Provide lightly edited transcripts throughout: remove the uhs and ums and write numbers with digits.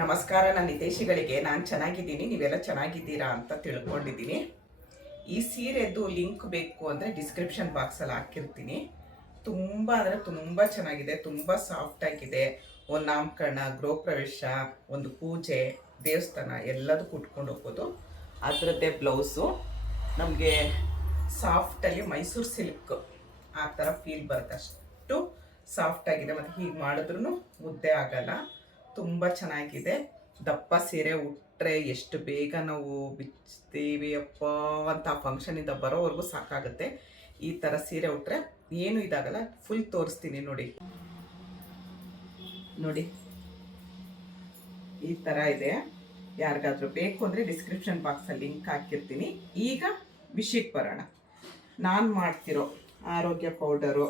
ನಮಸ್ಕಾರ. ನನ್ನ ಹಿತೈಷಿಗಳಿಗೆ ನಾನು ಚೆನ್ನಾಗಿದ್ದೀನಿ, ನೀವೆಲ್ಲ ಚೆನ್ನಾಗಿದ್ದೀರಾ ಅಂತ ತಿಳ್ಕೊಂಡಿದ್ದೀನಿ. ಈ ಸೀರೆದು ಲಿಂಕ್ ಬೇಕು ಅಂದರೆ ಡಿಸ್ಕ್ರಿಪ್ಷನ್ ಬಾಕ್ಸಲ್ಲಿ ಹಾಕಿರ್ತೀನಿ. ತುಂಬ ಅಂದರೆ ತುಂಬ ಚೆನ್ನಾಗಿದೆ, ತುಂಬ ಸಾಫ್ಟಾಗಿದೆ. ಒಂದು ನಾಮಕರಣ, ಗೃಹ ಪ್ರವೇಶ, ಒಂದು ಪೂಜೆ, ದೇವಸ್ಥಾನ ಎಲ್ಲದಕ್ಕೂ ಉಟ್ಕೊಂಡು ಹೋಗ್ಬೋದು. ಅದರದ್ದೇ ಬ್ಲೌಸು ನಮಗೆ ಸಾಫ್ಟಲ್ಲಿ ಮೈಸೂರು ಸಿಲ್ಕ್ ಆ ಥರ ಫೀಲ್ ಬರುತ್ತೆ. ಅಷ್ಟು ಸಾಫ್ಟಾಗಿದೆ ಮತ್ತು ಹೀಗೆ ಮಾಡಿದ್ರೂ ಮುದ್ದೆ ಆಗಲ್ಲ. ತುಂಬ ಚೆನ್ನಾಗಿದೆ. ದಪ್ಪ ಸೀರೆ ಉಟ್ಟರೆ ಎಷ್ಟು ಬೇಗ ನಾವು ಬಿಚ್ತೀವಿ ಅಪ್ಪ ಅಂತ ಆ ಫಂಕ್ಷನಿಂದ ಬರೋವರೆಗೂ ಸಾಕಾಗುತ್ತೆ. ಈ ಥರ ಸೀರೆ ಉಟ್ಟರೆ ಏನು ಇದಾಗಲ್ಲ. ಫುಲ್ ತೋರಿಸ್ತೀನಿ ನೋಡಿ. ನೋಡಿ ಈ ಥರ ಇದೆ. ಯಾರಿಗಾದ್ರೂ ಬೇಕು ಅಂದರೆ ಡಿಸ್ಕ್ರಿಪ್ಷನ್ ಬಾಕ್ಸಲ್ಲಿ ಲಿಂಕ್ ಹಾಕಿರ್ತೀನಿ. ಈಗ ವಿಷಯಕ್ಕೆ ಬರೋಣ. ನಾನು ಮಾಡ್ತಿರೋ ಆರೋಗ್ಯ ಪೌಡರು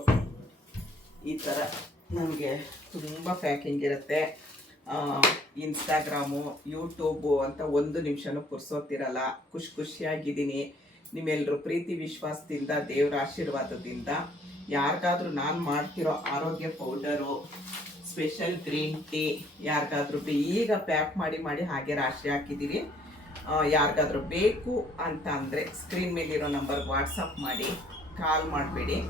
ಈ ಥರ ನನಗೆ ತುಂಬ ಪ್ಯಾಕಿಂಗ್ ಇರುತ್ತೆ. ಇನ್ಸ್ಟಾಗ್ರಾಮು, ಯೂಟ್ಯೂಬು ಅಂತ ಒಂದು ನಿಮಿಷನೂ ಪುರ್ಸೋತಿರಲ್ಲ. ಖುಷಿಯಾಗಿದ್ದೀನಿ. ನಿಮ್ಮೆಲ್ಲರೂ ಪ್ರೀತಿ ವಿಶ್ವಾಸದಿಂದ, ದೇವರ ಆಶೀರ್ವಾದದಿಂದ ಯಾರಿಗಾದ್ರೂ ನಾನು ಮಾಡ್ತಿರೋ ಆರೋಗ್ಯ ಪೌಡರು, ಸ್ಪೆಷಲ್ ಗ್ರೀನ್ ಟೀ ಯಾರಿಗಾದ್ರೂ ಈಗ ಪ್ಯಾಕ್ ಮಾಡಿ ಹಾಗೆ ರಾಶಿ ಹಾಕಿದ್ದೀವಿ. ಯಾರಿಗಾದ್ರೂ ಬೇಕು ಅಂತ ಅಂದರೆ ಸ್ಕ್ರೀನ್ ಮೇಲಿರೋ ನಂಬರ್ಗೆ ವಾಟ್ಸಪ್ ಮಾಡಿ, ಕಾಲ್ ಮಾಡಬೇಡಿ.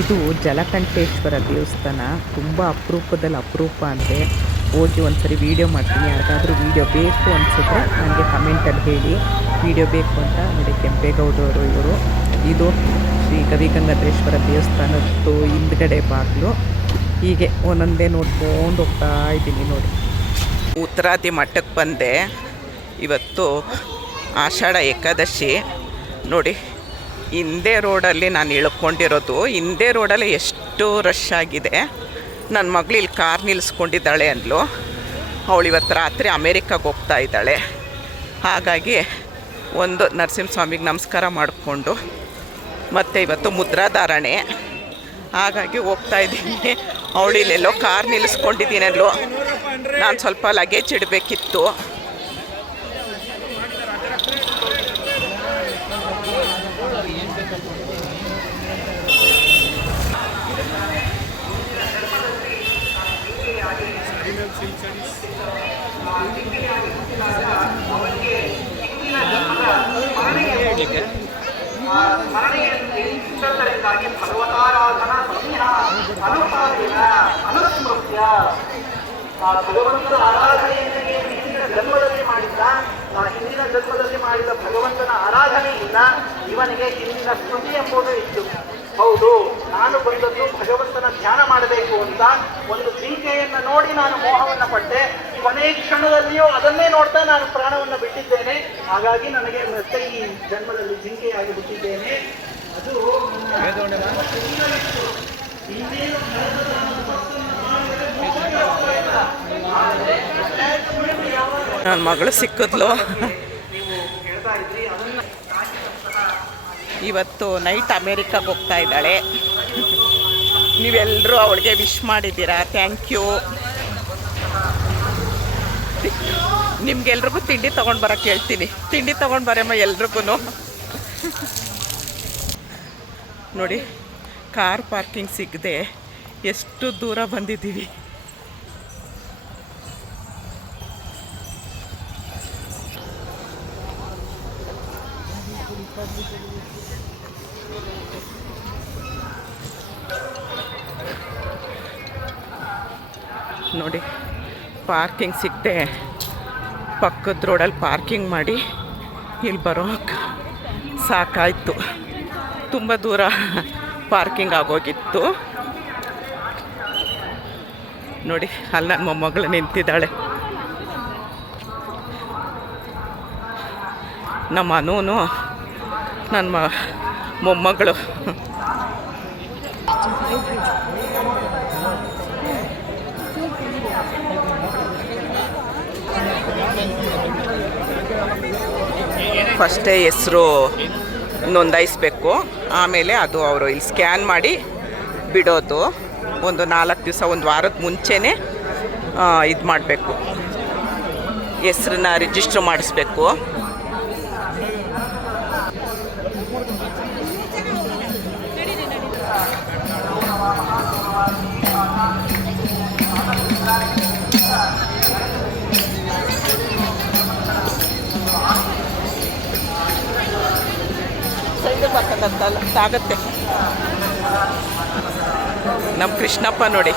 ಇದು ಜಲಕಂಠೇಶ್ವರ ದೇವಸ್ಥಾನ. ತುಂಬ ಅಪರೂಪದಲ್ಲಿ ಅಪರೂಪ ಅಂತೆ. ಹೋಗಿ ಒಂದ್ಸರಿ ವೀಡಿಯೋ ಮಾಡ್ತೀನಿ. ಯಾರಿಗಾದ್ರೂ ವೀಡಿಯೋ ಬೇಕು ಅನಿಸಿದ್ರೆ ನನಗೆ ಕಮೆಂಟಲ್ಲಿ ಹೇಳಿ. ವೀಡಿಯೋ ಬೇಕು ಅಂತ ನೋಡಿ. ಕೆಂಪೇಗೌಡರು ಇವರು. ಇದು ಶ್ರೀ ಗವಿಗಂಗಾಧರೇಶ್ವರ ದೇವಸ್ಥಾನದ್ದು ಹಿಂದ್ಗಡೆ ಬಾಗಿಲು. ಹೀಗೆ ಒಂದೊಂದೇ ನೋಡ್ಕೊಂಡು ಹೋಗ್ತಾ ಇದ್ದೀನಿ ನೋಡಿ. ಉತ್ತರಾದಿ ಮಠಕ್ಕೆ ಬಂದೆ. ಇವತ್ತು ಆಷಾಢ ಏಕಾದಶಿ ನೋಡಿ. ಹಿಂದೆ ರೋಡಲ್ಲಿ ನಾನು ಇಳ್ಕೊಂಡಿರೋದು. ಹಿಂದೆ ರೋಡಲ್ಲಿ ಎಷ್ಟು ರಶ್ ಆಗಿದೆ. ನನ್ನ ಮಗಳು ಇಲ್ಲಿ ಕಾರ್ ನಿಲ್ಲಿಸ್ಕೊಂಡಿದ್ದಾಳೆ ಅಂದ್ಲು. ಅವಳು ಇವತ್ತು ರಾತ್ರಿ ಅಮೇರಿಕಾಗೆ ಹೋಗ್ತಾ ಇದ್ದಾಳೆ. ಹಾಗಾಗಿ ಒಂದು ನರಸಿಂಹಸ್ವಾಮಿಗೆ ನಮಸ್ಕಾರ ಮಾಡಿಕೊಂಡು ಮತ್ತು ಇವತ್ತು ಮುದ್ರಾಧಾರಣೆ, ಹಾಗಾಗಿ ಹೋಗ್ತಾ ಇದ್ದೀನಿ. ಅವಳು ಇಲ್ಲೆಲ್ಲೋ ಕಾರ್ ನಿಲ್ಲಿಸ್ಕೊಂಡಿದ್ದೀನಲ್ಲೋ. ನಾನು ಸ್ವಲ್ಪ ಲಗೇಜ್ ಇಡಬೇಕಿತ್ತು. ಭಗವತಾರಾಧನಾ ಅನುಸ್ಮೃತ್ಯ ಭಗವಂತನ ಆರಾಧನೆಯನ್ನು ಹಿಂದಿನ ಜನ್ಮದಲ್ಲಿ ಮಾಡಿದ್ದ, ಹಿಂದಿನ ಜನ್ಮದಲ್ಲಿ ಮಾಡಿದ ಭಗವಂತನ ಆರಾಧನೆಯಿಂದ ಇವನಿಗೆ ಹಿಂದಿನ ಸ್ಮೃತಿ ಎಂಬುದು ಇತ್ತು. ಹೌದು, ನಾನು ಬಂದದ್ದು ಭಗವಂತನ ಧ್ಯಾನ ಮಾಡಬೇಕು ಅಂತ. ಒಂದು ಜಿಂಕೆಯನ್ನು ನೋಡಿ ನಾನು ಮೋಹವನ್ನು ಪಟ್ಟೆ. ಕೊನೆಯ ಕ್ಷಣದಲ್ಲಿಯೂ ಅದನ್ನೇ ನೋಡ್ತಾ ನಾನು ಪ್ರಾಣವನ್ನು ಬಿಟ್ಟಿದ್ದೇನೆ. ಹಾಗಾಗಿ ನನಗೆ ಮತ್ತೆ ಈ ಜನ್ಮದಲ್ಲಿ ಜಿಂಕೆಯಾಗಿ ಬಿಟ್ಟಿದ್ದೇನೆ. ಅದು ನನ್ನ ಮಗಳು ಸಿಕ್ಕಿದ್ಲು. ಇವತ್ತು ನೈಟ್ ಅಮೇರಿಕಾಗೆ ಹೋಗ್ತಾ ಇದ್ದಾಳೆ. ನೀವೆಲ್ಲರೂ ಅವಳಿಗೆ ವಿಶ್ ಮಾಡಿದ್ದೀರಾ, ಥ್ಯಾಂಕ್ ಯು. ನಿಮ್ಗೆಲ್ರಿಗೂ ತಿಂಡಿ ತೊಗೊಂಡು ಬರೋಕ್ಕೆ ಹೇಳ್ತೀನಿ. ತಿಂಡಿ ತೊಗೊಂಡು ಬರಮ್ಮ ಎಲ್ರಿಗೂ. ನೋಡಿ, ಕಾರ್ ಪಾರ್ಕಿಂಗ್ ಸಿಗದೆ ಎಷ್ಟು ದೂರ ಬಂದಿದ್ದೀವಿ. ನೋಡಿ, ಪಾರ್ಕಿಂಗ್ ಸಿಗದೆ ಪಕ್ಕದ ರೋಡಲ್ಲಿ ಪಾರ್ಕಿಂಗ್ ಮಾಡಿ ಇಲ್ಲಿ ಬರೋಕ್ಕೆ ಸಾಕಾಯಿತು. ತುಂಬ ದೂರ ಪಾರ್ಕಿಂಗ್ ಆಗೋಗಿತ್ತು. ನೋಡಿ, ಅಲ್ಲಿ ನನ್ನ ಮೊಮ್ಮಗಳು ನಿಂತಿದ್ದಾಳೆ. ನಮ್ಮ ಅನೂನು ನನ್ನ ಮೊಮ್ಮಗಳು. ಫಸ್ಟೇ ಹೆಸರು ನೋಂದಾಯಿಸ್ಬೇಕು, ಆಮೇಲೆ ಅದು ಅವರು ಇಲ್ಲಿ ಸ್ಕ್ಯಾನ್ ಮಾಡಿ ಬಿಡೋದು. ಒಂದು 4 ದಿವಸ, ಒಂದು ವಾರದ ಮುಂಚೆನೇ ಇದು ಮಾಡಬೇಕು, ಹೆಸ್ರನ್ನ ರಿಜಿಸ್ಟ್ರ್ ಮಾಡಿಸ್ಬೇಕು. ಆಗತ್ತೆ. ನಮ್ಮ ಕೃಷ್ಣಪ್ಪ ನೋಡಿ,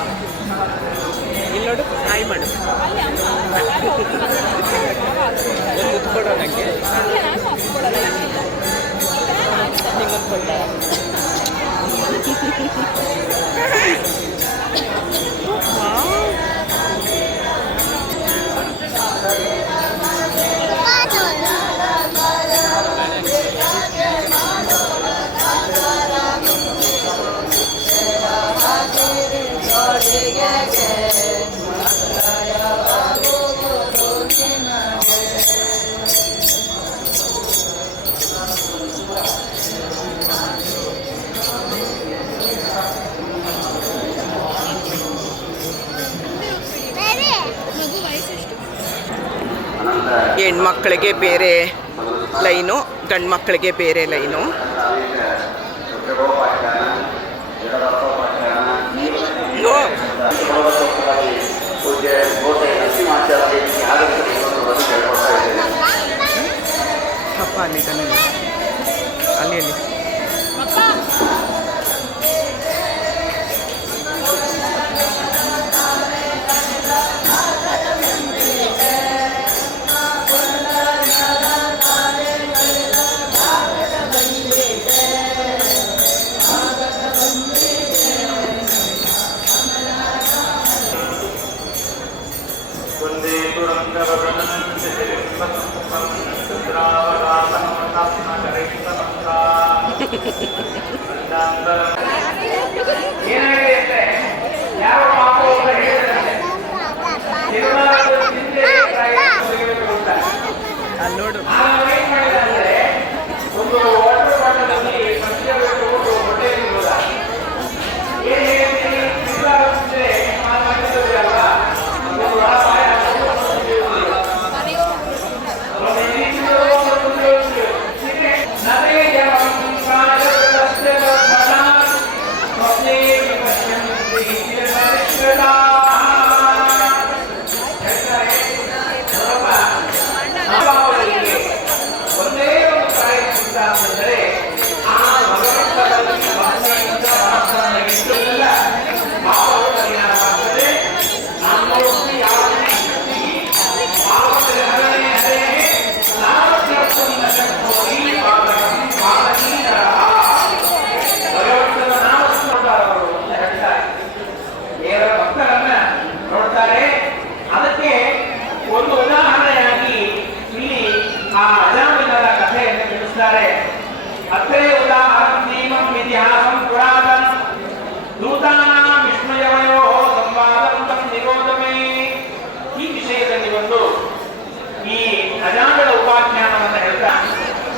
ಇಲ್ಲಿ ನೋಡು, ಹಾಯ್ ಮಾಡು. ಮುತ್ಕೊಡೋ ನನಗೆ ನಿಮ್ಮನ್ನು ಕೊಟ್ಟ. ಹೆಣ್ಮಕ್ಳಿಗೆ ಬೇರೆ ಲೈನು, ಗಂಡು ಮಕ್ಕಳಿಗೆ ಬೇರೆ ಲೈನು. ಅಪ್ಪ ಅಲ್ಲಿದ್ದಾನೆ, ಅಲ್ಲಿ ಅಲ್ಲಿ ನೋಡು.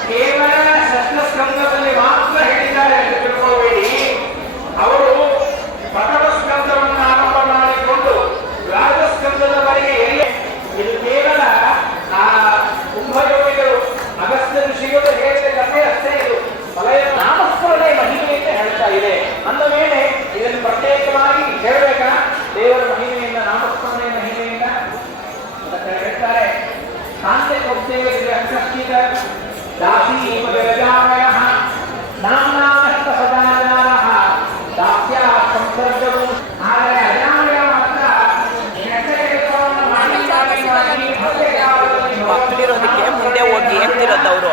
ಕೇವಲ ಷಷ್ಠಸ್ಕಂದದಲ್ಲಿ ಮಾತ್ರ ಹೇಳಿದ್ದಾರೆ ಎಂದು ತಿಳ್ಕೊಳ್ಳಬೇಡಿ. ಅವರು ಪ್ರಥಮ ಸ್ಕಂದವನ್ನು ಆರಂಭ ಮಾಡಿಕೊಂಡು ದ್ವಾದಸ್ಕಂದದವರೆಗೆ ಇದು ಕೇವಲ ಆ ಕುಂಭಯೋಗಿಗಳು ಅಗಸ್ತ್ಯ ಋಷಿಗಳು ಹೇಳಿದ ಕಥೆ ಅಷ್ಟೇ. ಇದು ವಲಯ ನಾಮಸ್ಮರಣೆ ಮಹಿಮೆ ಅಂತ ಹೇಳ್ತಾ ಇದೆ. ಅಂದ ಮೇಲೆ ಇದನ್ನು ಪ್ರತ್ಯೇಕವಾಗಿ ಹೇಳಬೇಕಾ? ದೇವರ ಮಹಿಮೆಯಿಂದ, ನಾಮಸ್ಮರಣೆ ಮಹಿಮೆಯಿಂದ ಅಂತ ಹೇಳ್ತಾರೆ. ಶಾಂತಿ ಕೊಡ್ತೇವೆ ಅಂಕಷ್ಟಿತ दासी विरजामयः नाम्नाश्च सदाचारः दास्या संसर्गो ಆದರೆ ಅಜಾಮಯ ಮಾತ್ರ ಮಕ್ಕಳಿರೋದಕ್ಕೆ ಮುಂದೆ ಹೋಗಿ ಎತ್ತಿರೋದವರು.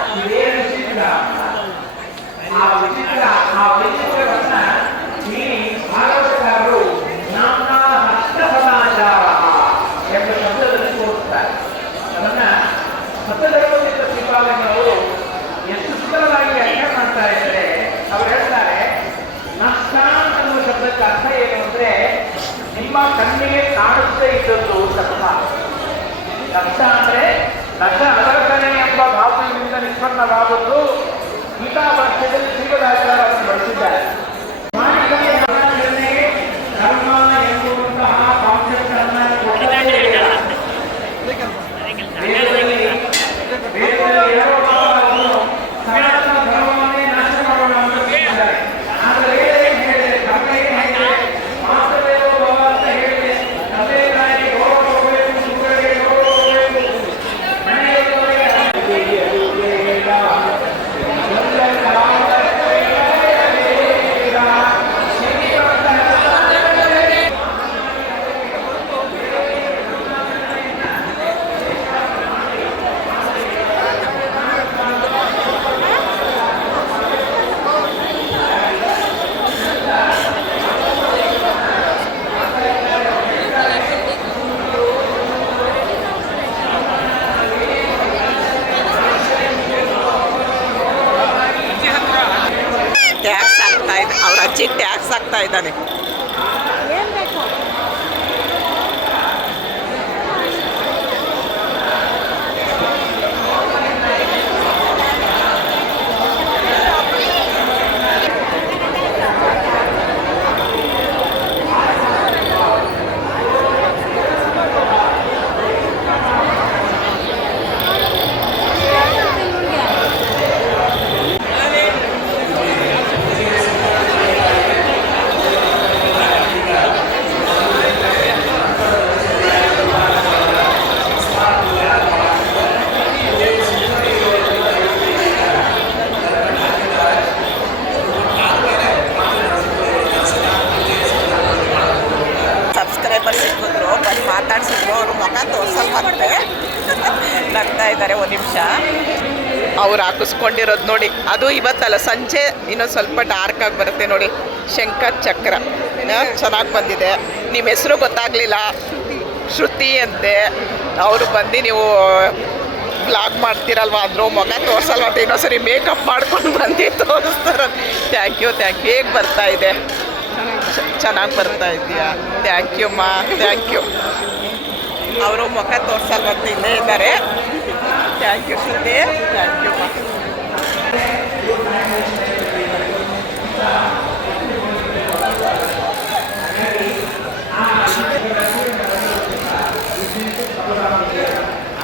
ಆ ವಿಚಿತ್ರವನ್ನ ಇಲ್ಲಿ ಭಾಗವತಕಾರರು ನಾಮ್ನಾಶ್ಚ ಸದಾಚಾರಃ ಎಂಬ ಶಬ್ದದಲ್ಲಿ ತೋರಿಸ್ತಾರೆ. ಅದನ್ನ ಸತ್ಯಧರ್ಮದಿಂದ ಶ್ರೀಪಾಲನವರು ಎಷ್ಟು ಸುಂದರವಾಗಿ ವ್ಯಾಖ್ಯಾನ ಮಾಡ್ತಾ ಇದ್ದಾರೆ. ಕಾಣಿಸದೇ ಇದ್ದದ್ದು ಕಷ್ಟ. ಕಷ್ಟ ಅಂದರೆ ನಶ ಅದರ್ಶನೆ ಎಂಬ ಧಾತುವಿನಿಂದ ನಿಷ್ಪನ್ನವಾದದ್ದು ಗೀತಾಭಾಷ್ಯದಲ್ಲಿ ಶ್ರೀಮದಾಚಾರ್ಯ ಅದನ್ನು ಬಳಸಿದ್ದಾರೆ. ಧರ್ಮ ಎಂಬುವಂತಹ ಕಾನ್ಸೆಪ್ಟನ್ನು ವೇದದಲ್ಲಿ ಹೇಳುವ ಭಾವವನ್ನು ಸನಾತನ ಧರ್ಮವನ್ನೇ ನಾಶ ಮಾಡೋಣ ಅಂತ ಹೇಳಿದ್ದಾರೆ. ಆದರೆ ಏನು ಹೇಳಿದೆ? ಧರ್ಮ ಏನು ಹೇಳಿದೆ? ಮಾತ್ರವೇವೋ ಭವ ಅಂತ ಹೇಳಿದೆ. ತಂದೆಯಾಗಿ ಗೌರವ ಹೋಗಬೇಕು, ಸುಖಗಳಿಗೆ ಗೌರವ ಹೋಗಬೇಕು, ಮನೆಯವರಿಗೆ ಟ್ಯಾಕ್ಸ್ ಆಗ್ತಾ ಇದೆ. ಅವ್ರ ಅಜ್ಜಿಗೆ ಟ್ಯಾಕ್ಸ್ ಆಗ್ತಾ ಇದ್ದಾನೆ. ಸಬ್ಸ್ಕ್ರೈಬರ್ ಸಿಕ್ಕಿದ್ರು, ಬಂದು ಮಾತಾಡ್ಸಿದ್ರು. ಅವರು ಮುಖ ತೋರ್ಸಲ್ವಂತೆ, ನಗ್ತಾ ಇದ್ದಾರೆ. ಒಂದು ನಿಮಿಷ. ಅವ್ರು ಹಾಕಿಸ್ಕೊಂಡಿರೋದು ನೋಡಿ, ಅದು ಇವತ್ತಲ್ಲ, ಸಂಜೆ ಇನ್ನೊಂದು ಸ್ವಲ್ಪ ಡಾರ್ಕ್ ಆಗಿ ಬರುತ್ತೆ ನೋಡಿ. ಶಂಕರ್ ಚಕ್ರ ಚೆನ್ನಾಗಿ ಬಂದಿದೆ. ನಿಮ್ಮ ಹೆಸರು ಗೊತ್ತಾಗಲಿಲ್ಲ, ಶ್ರುತಿ ಅಂತೆ. ಅವರು ಬಂದು ನೀವು ಬ್ಲಾಗ್ ಮಾಡ್ತೀರಲ್ವ ಅಂದರು, ಮೊಗ ತೋರಿಸಲ್ವ ಅಂತ ಇನ್ನೊಂದ್ಸರಿ ಮೇಕಪ್ ಮಾಡ್ಕೊಂಡು ಬಂದು ತೋರಿಸ್ತಾರೆ. Thank you. ಹೇಗೆ ಬರ್ತಾ ಇದೆ? ಚೆನ್ನಾಗಿ ಬರ್ತಾ ಇದೆಯಾ? ಥ್ಯಾಂಕ್ ಯು ಮಾ, ಥ್ಯಾಂಕ್ ಯು. ಅವರು ಮುಖ ತೋರಿಸಲ್ವ ಅಂತ ಇಲ್ಲೇ ಇದ್ದಾರೆ. Thank you Shruti, thank you ಮಾ.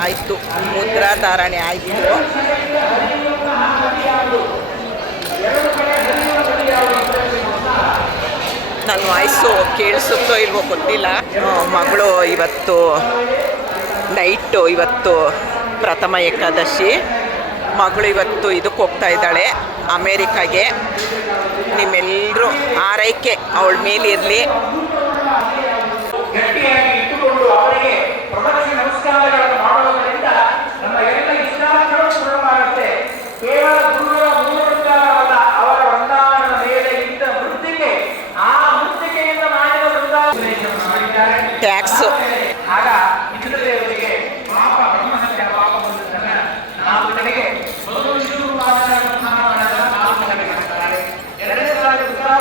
ಆಯಿತು, ಮುದ್ರಾಧಾರಣೆ ಆಯಿತು. ನನ್ನ ವಾಯ್ಸು ಕೇಳಿಸುತ್ತೋ ಇಲ್ವೋ ಗೊತ್ತಿಲ್ಲ. ಮಗಳು ಇವತ್ತು ನೈಟು, ಇವತ್ತು ಪ್ರಥಮ ಏಕಾದಶಿ. ಮಗಳು ಇವತ್ತು ಇದಕ್ಕೆ ಹೋಗ್ತಾ ಇದ್ದಾಳೆ, ಅಮೇರಿಕಾಗೆ. ನಿಮ್ಮೆಲ್ಲರೂ ಆರೈಕೆ ಅವಳ ಮೇಲಿರಲಿ. ಗಟ್ಟಿಯಾಗಿ ಇಟ್ಟುಕೊಂಡು ಅವರಿಗೆ ಪ್ರದಕ್ಷಿಣೆ ನಮಸ್ಕಾರಗಳನ್ನು ಮಾಡುವುದರಿಂದ ನಮ್ಮ ಎಲ್ಲ ಇಷ್ಟಾರ್ಥಗಳು ಪೂರ್ಣವಾಗುತ್ತೆ. ಕೇವಲ ಗುರುಗಳ ಮೂಲವೃಂದಾವಲ್ಲ, ಅವರ ವೃಂದಾವನದ ಮೇಲೆ ಇದ್ದ ಮೃತ್ತಿಕೆ, ಆ ಮೃತ್ತಿಕೆಯಿಂದ ಮಾಡಿದ ವೃಂದಾವನ ಮಾಡಿದ್ದಾರೆ. ಟ್ಯಾಕ್ಸು ಆಗ ಇಂದ್ರ ದೇವರಿಗೆ ಪಾಪ ಬ್ರಹ್ಮಹತ್ಯೆ ಪಾಪ ಬಂದಿದ್ದಾಗ ನಾವು ನನಗೆ ಎರಡನೇ ಸಾಲ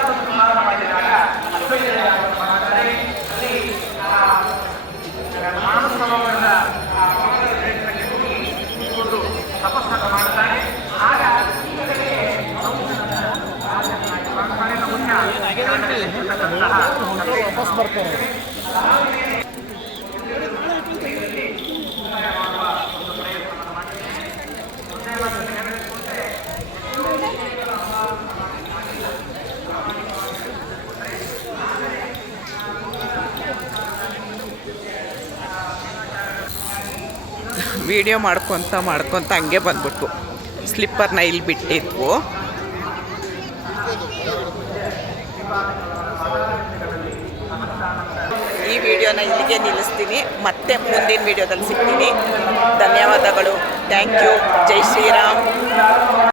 ಸಂಹಾರ ಮಾಡಿದಾಗ ಮಾಡ್ತಾರೆ. ಮಾನಸವನ್ನ ತಪಸ್ಸನ್ನು ಮಾಡ್ತಾರೆ. ಆಗ ವಾಪಸ್ ಬರ್ತಾರೆ. ವಿಡಿಯೋ ಮಾಡ್ಕೊತ ಹಂಗೆ ಬಂದ್ಬಿಟ್ಟು ಸ್ಲಿಪ್ಪರ್ನ ಇಲ್ಲಿ ಬಿಟ್ಟಿದ್ವು. ಈ ವಿಡಿಯೋನ ಇಲ್ಲಿಗೆ ನಿಲ್ಲಿಸ್ತೀನಿ. ಮತ್ತೆ ಮುಂದಿನ ವಿಡಿಯೋದಲ್ಲಿ ಸಿಗ್ತೀನಿ. ಧನ್ಯವಾದಗಳು. Thank you. ಜೈ ಶ್ರೀರಾಮ್.